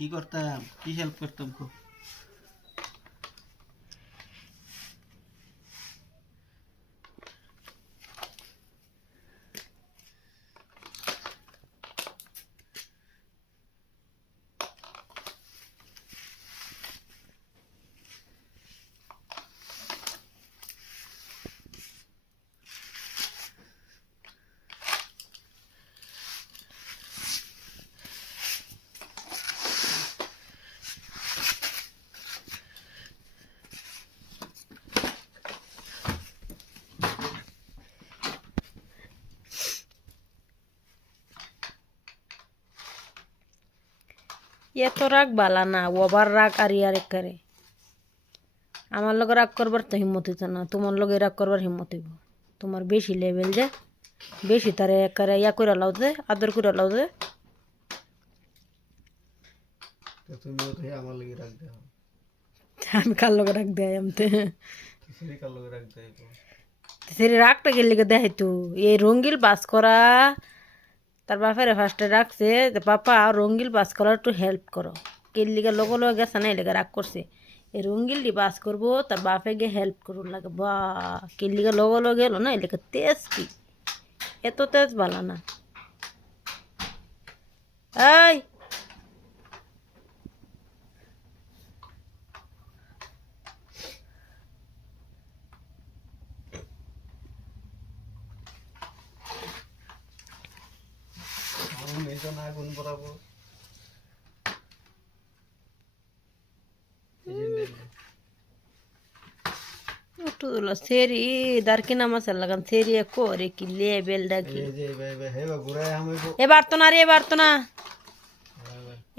কি করতাম, কি হেল্প করতাম খুব? এত রাগ বালা না, ওভার রাগ আর ইয়ার করে। আমার লগে রাগ করবার তো হিম্মত হইতো না, তোমার লগে রাগ করবার হিম্মত হইব। তোমার বেশি লেভেল যে, বেশি তারে একারে ইয়া করে লাও যে, আদর করে লাও যে। তুমিও তো আমার লাগে রাখ দাও। আমি কার লগে রাগ দেয় আমতে কিসের কার লগে রাখ দেয়? সেরি রাগটা গেলে দেখাই তো এই রঙ্গিল বাস করা। তার বাপেরে ফার্স্টে রাখছে যে পাপা রঙ্গিল বাস করার একটু হেল্প করো। কেলিকে লগে লগে গেছে না, এলাকা রাগ করছে। এই রঙ্গিলটি বাস করবো, তার বাপে গিয়ে হেল্প করুন লাগে। বা কেলিকে লগে লগে এলো না, এলাকা তেজ কি এত তেজ বালা না। এই না আগুন বরাবর সেরি দারকিনা মাছের লাগান সেরি করে কি লেবেল ডাকি। এবার তো না রে, এবার তো না।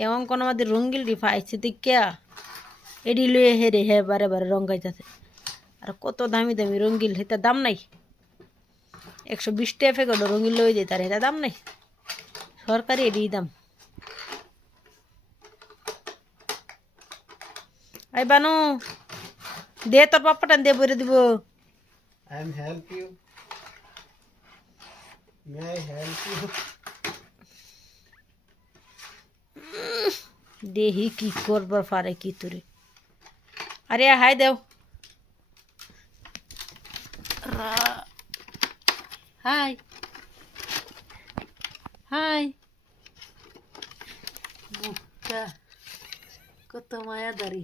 এমন কোনো আমাদের রঙ্গিল রি পাইছে দেখিয়া এডি লয়ে হেরে হে বারে বারে রঙ্গাইতেছে। আর কত দামি দামি রঙ্গিল, এটা দাম নাই। 120 টাকা ফেকে রঙ্গিল লয়ে যেতে, আর এটা দাম নাই। সরকারি এডি দাম। আই বানু দে, তোর পাপ্পাটান দে বলে দিব। I am help you. May I help you? দেহি কি করবার পারে কি তোরে। আরে হাই দেও। হাই হাই কত মায়া দাঁড়ি।